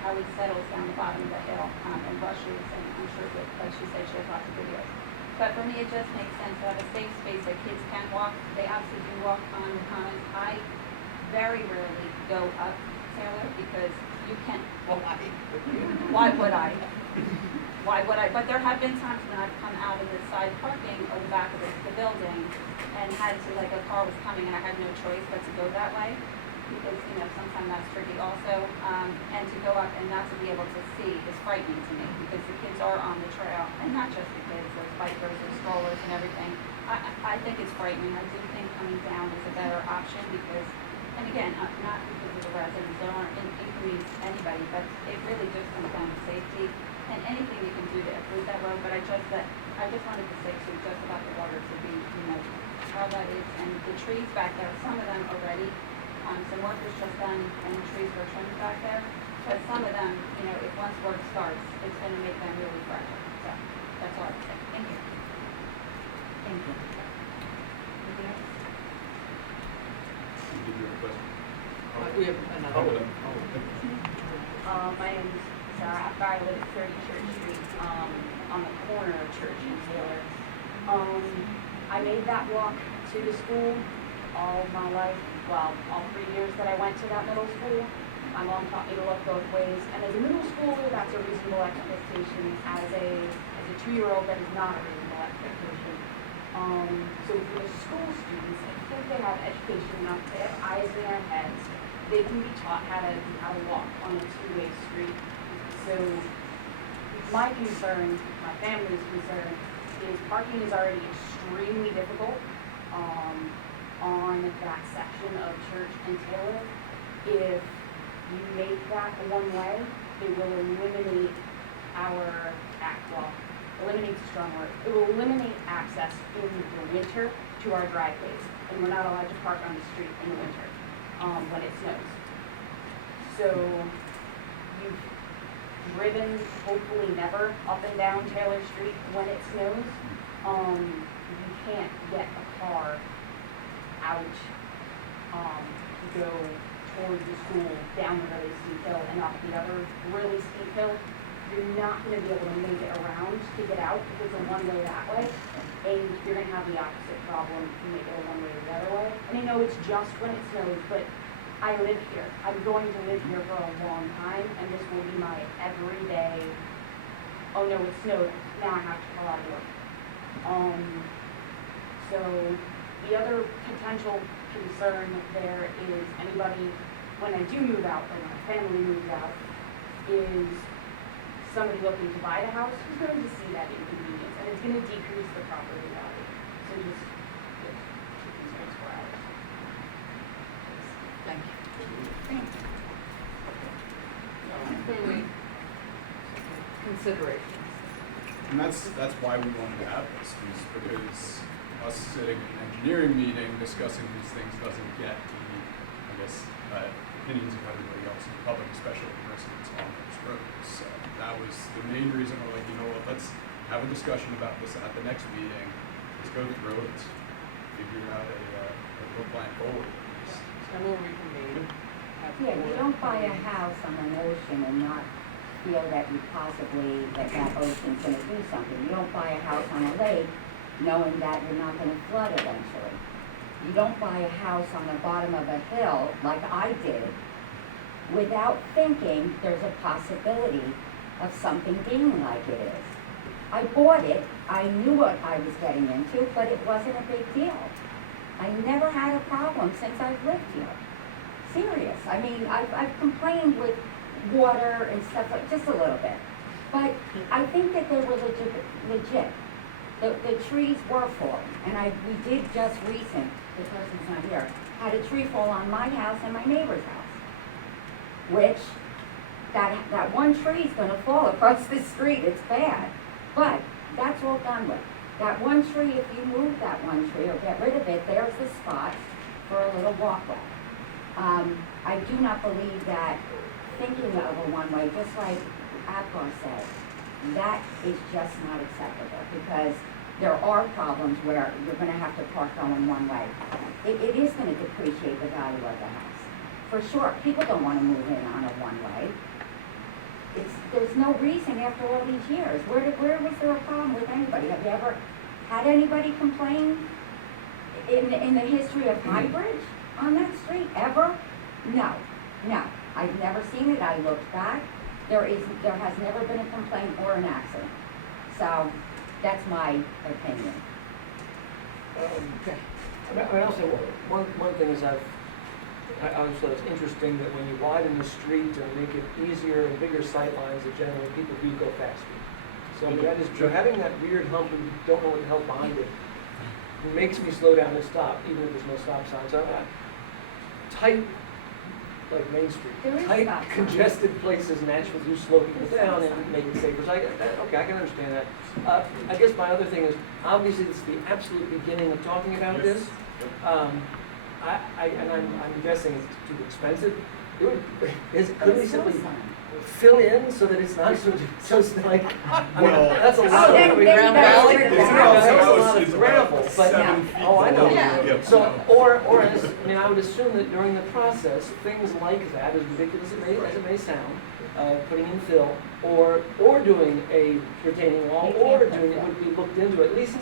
how it settles down the bottom of the hill and rushes, and I'm sure that, like she said, she has lots of videos. But for me, it just makes sense to have a safe space that kids can walk. They obviously do walk on the commons. I very rarely go up Taylor because you can't. Well, why would I? Why would I? But there have been times when I've come out of the side parking or the back of the building and had to, like, a car was coming and I had no choice but to go that way. Because, sometimes that's tricky also, and to go up and not to be able to see is frightening to me, because the kids are on the trail, and not just the kids, there's bikers, there's strollers and everything. I think it's frightening. I do think coming down is a better option, because, and again, not because of the residents, there aren't inconvenience to anybody, but it really just comes down to safety, and anything you can do to improve that road, but I just wanted to say too, just about the water to be, how that is, and the trees back there, some of them already, some work was just done and the trees were trimmed back there. But some of them, if once work starts, it's going to make them really fragile. So that's all I would say. Thank you. Thank you. Anything else? Did you have a question? We have another. My name is Sarah Apgar. I live at 30 Church Street, on the corner of Church and Taylor. I made that walk to the school all my life. Well, all 3 years that I went to that middle school. My mom taught me to look both ways. And as a middle schooler, that's a reasonable expectation. As a 2-year-old, that is not a reasonable expectation. So for the school students, I think they have education enough, they have eyes in their heads. They can be taught how to walk on a two-way street. So my concern, my family's concern, is parking is already extremely difficult. On that section of Church and Taylor. If you make that one way, it will eliminate eliminate's a strong word. It will eliminate access in the winter to our driveways, and we're not allowed to park on the street in the winter, when it snows. So, you've driven, hopefully never, up and down Taylor Street when it snows. You can't get a car out, to go towards the school down the really steep hill and up the other really steep hill. You're not gonna be able to make it around to get out if it's a one-way that way, and you're gonna have the opposite problem if you make it a one-way the other way. And I know it's just when it snows, but I live here. I'm going to live here for a long time, and this will be my everyday, oh no, it snowed, now I have to call out of work. So So the other potential concern there is anybody, when they do move out, when a family moves out, is somebody looking to buy the house who's going to see that inconvenience, and it's going to decrease the property value. So just two concerns for ours. Thank you. Clearly, considerations. And that's why we wanted to have this, is because us sitting in an engineering meeting discussing these things doesn't get the, I guess, opinions of everybody else in the public, especially the residents on those roads. So that was the main reason we're like, you know what, let's have a discussion about this at the next meeting. Let's go through it, figure out a real plan forward. And we'll reconvene. Yeah, you don't buy a house on an ocean and not feel that you possibly, that ocean's gonna do something. You don't buy a house on a lake knowing that you're not gonna flood eventually. You don't buy a house on the bottom of a hill, like I did, without thinking there's a possibility of something being like it is. I bought it, I knew what I was getting into, but it wasn't a big deal. I never had a problem since I've lived here. Serious. I mean, I've complained with water and stuff, like just a little bit. But I think that they were legit. The trees were falling, and we did just recent, the person's not here, had a tree fall on my house and my neighbor's house. Which, that one tree's gonna fall across the street, it's bad. But that's all done with. That one tree, if you move that one tree or get rid of it, there's the spot for a little walkway. I do not believe that thinking of a one-way, just like Apgar said, that is just not acceptable, because there are problems where you're gonna have to park going one way. It is gonna depreciate the value of the house, for sure. People don't wanna move in on a one-way. There's no reason after all these years. Where was there a problem with anybody? Have you ever had anybody complain in the history of Highbridge on that street, ever? No. I've never seen it. I looked back. There has never been a complaint or an accident. So that's my opinion. I also, one thing is I always thought it's interesting that when you widen the street and make it easier and bigger sight lines, that generally people do go faster. So that is true. Having that weird hump and you don't know what the hell behind it makes me slow down and stop, even if there's no stop sign. So tight, like Main Street, tight, congested places naturally do slow people down and make it safer. So okay, I can understand that. I guess my other thing is, obviously this is the absolute beginning of talking about this. I'm guessing it's too expensive. Couldn't we simply fill in so that it's not so like, that's a lot of Round Valley. That's a lot of gravel, but I know. Yeah. So, or I would assume that during the process, things like that, as ridiculous as it may sound, putting in fill, or doing a retaining wall, or doing it would be looked into, at least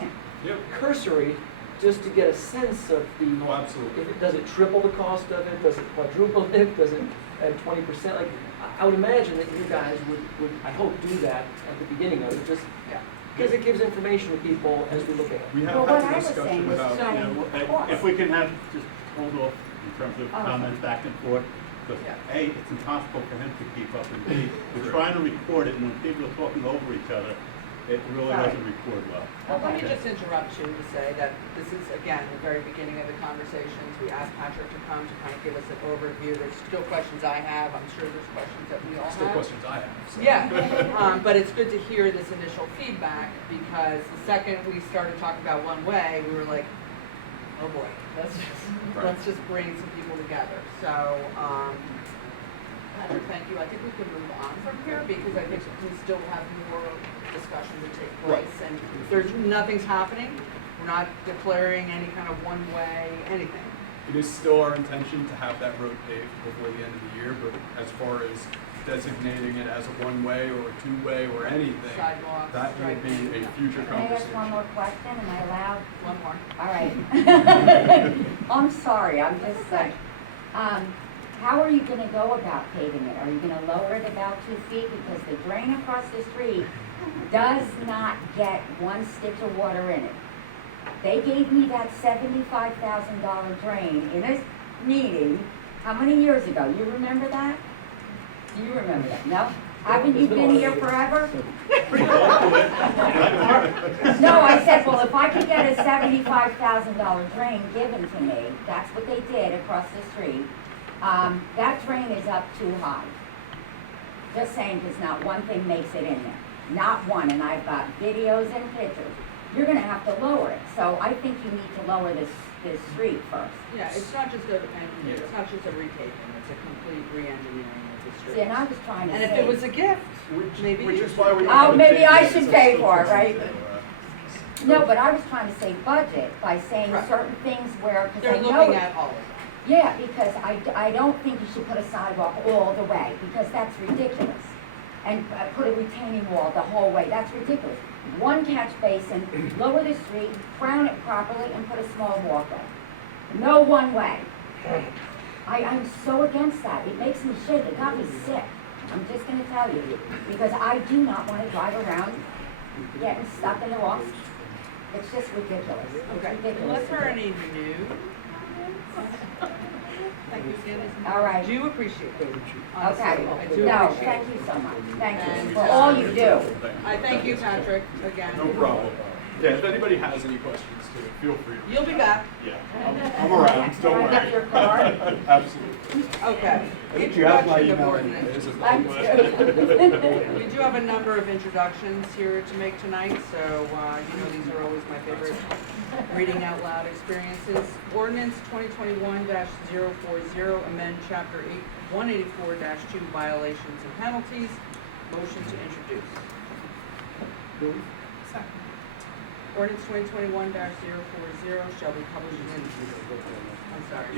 cursory, just to get a sense of the. Oh, absolutely. Does it triple the cost of it? Does it quadruple it? Does it add 20%? Like, I would imagine that you guys would I hope, do that at the beginning of it, just because it gives information to people as we look at it. We have had a discussion about, If we can have, just hold off in terms of comments back and forth, because A, it's impossible for him to keep up, and B, we're trying to record it, and when people are talking over each other, it really doesn't record well. Well, let me just interrupt you to say that this is, again, the very beginning of the conversations. We asked Patrick to come to kind of give us an overview. There's still questions I have. I'm sure there's questions that we all have. Still questions I have. So. Yeah, but it's good to hear this initial feedback, because the second we started talking about one way, we were like, oh boy, let's just bring some people together. So, Patrick, thank you. I think we can move on from here, because I think we still have more discussion to take place, and there's nothing's happening. We're not declaring any kind of one-way anything. It is still our intention to have that road paved before the end of the year, but as far as designating it as a one-way or a two-way or anything, Sidewalks, that will be a future Can I ask conversation. one more question? Am I allowed? One more. All right. I'm sorry, I'm just like, how are you gonna go about paving it? Are you gonna lower it about 2 feet? Because the drain across the street does not get one stitch of water in it. They gave me that $75,000 drain in a meeting, how many years ago? You remember that? Do you remember that? No? Haven't you been here forever? No, I said, well, if I could get a $75,000 drain given to me, that's what they did across the street. That drain is up too high. Just saying, because not one thing makes it in there. Not one, and I've got videos and pictures. You're gonna have to lower it, so I think you need to lower this street first. Yeah, it's not just it's not just a retaping, it's a complete re-engineering of the street. See, and I was trying to And say. if it was a gift, maybe Which you is should. why we. Oh, maybe I should pay for it, right? No, but I was trying to save budget by saying Right. certain things where, because I They're know. looking at all of them. Yeah, because I don't think you should put a sidewalk all the way, because that's ridiculous. And put a retaining wall the whole way, that's ridiculous. One catch basin, lower the street, crown it properly, and put a small walkway. No one way. I'm so against that, it makes me shake, it got me sick. I'm just gonna tell you, because I do not wanna drive around getting stuck in the rocks. It's just ridiculous. It's Okay, ridiculous. unless there are any new comments. Thank you, Candace. All right. I do appreciate it. Okay, Honestly, I do no, appreciate thank it. you so much, thank you And, for all you do. I thank you, Patrick, again. No problem. Yeah, if anybody has any questions too, feel free to. You'll be back. Yeah, I'm around, don't Can I worry. have your card? Absolutely. Okay. I think you have my Introduction of email ordinance. anyways, if I not- We do have a number of introductions here to make tonight, so, these are always my favorite reading out loud experiences. Ordinance 2021-040, amend Chapter 184-2 violations and penalties. Motion to introduce. Ordinance 2021-040 shall be published in, I'm sorry,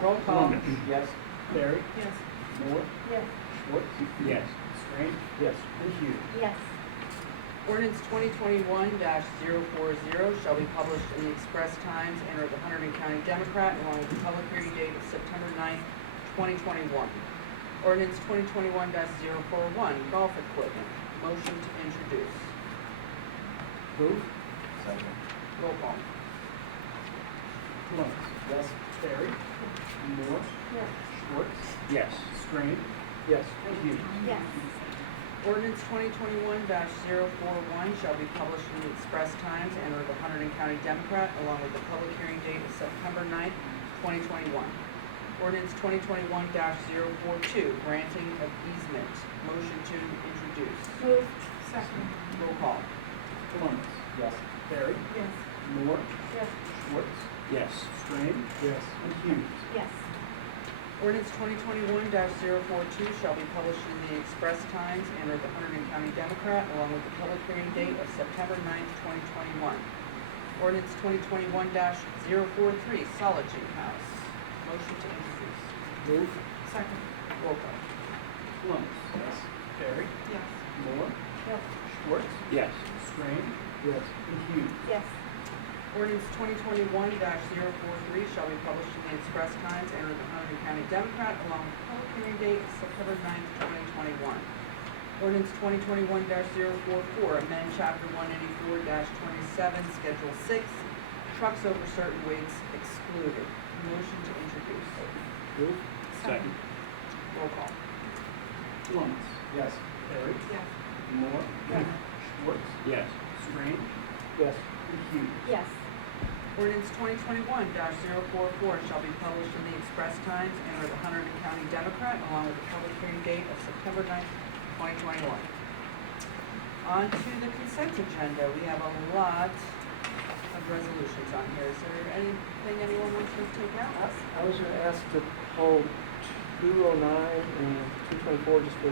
roll call. Yes. Barry? Yes. Moore? Yes. Schwartz? Yes. Strange? Yes. And Hughes? Yes. Ordinance 2021-040 shall be published in the Express Times and or the Hunterdon County Democrat along with the public hearing date of September 9th, 2021. Ordinance 2021-041 golf equipment. Motion to introduce. Move. Second. Roll call. Columbus? Yes. Barry? Moore? Yes. Schwartz? Yes. Strange? Yes. And Hughes? Yes. Ordinance 2021-041 shall be published in the Express Times and or the Hunterdon County Democrat along with the public hearing date of September 9th, 2021. Ordinance 2021-042 granting of easement. Motion to introduce. Move. Second. Roll call. Columbus? Yes. Barry? Yes. Moore? Yes. Schwartz? Yes. Strange? Yes. And Hughes? Yes. Ordinance 2021-042 shall be published in the Express Times and or the Hunterdon County Democrat along with the public hearing date of September 9th, 2021. Ordinance 2021-043 Solitude House. Motion to introduce. Move. Second. Roll call. Columbus? Yes. Barry? Yes. Moore? Yes. Schwartz? Yes. Strange? Yes. And Hughes? Yes. Ordinance 2021-043 shall be published in the Express Times and in the Hunterdon County Democrat along with the public hearing date of September 9th, 2021. Ordinance 2021-044, amend Chapter 184-27, Schedule 6, trucks over certain weights excluded. Motion to introduce. Move. Second. Roll call. Columbus? Yes. Barry? Yes. Moore? Yes. Schwartz? Yes. Strange? Yes. And Hughes? Yes. Ordinance 2021-044 shall be published in the Express Times and or the Hunterdon County Democrat along with the public hearing date of September 9th, 2021. On to the consent agenda. We have a lot of resolutions on here. Is there anything anyone wants to take out? I was gonna ask to pull 209 and 224 just for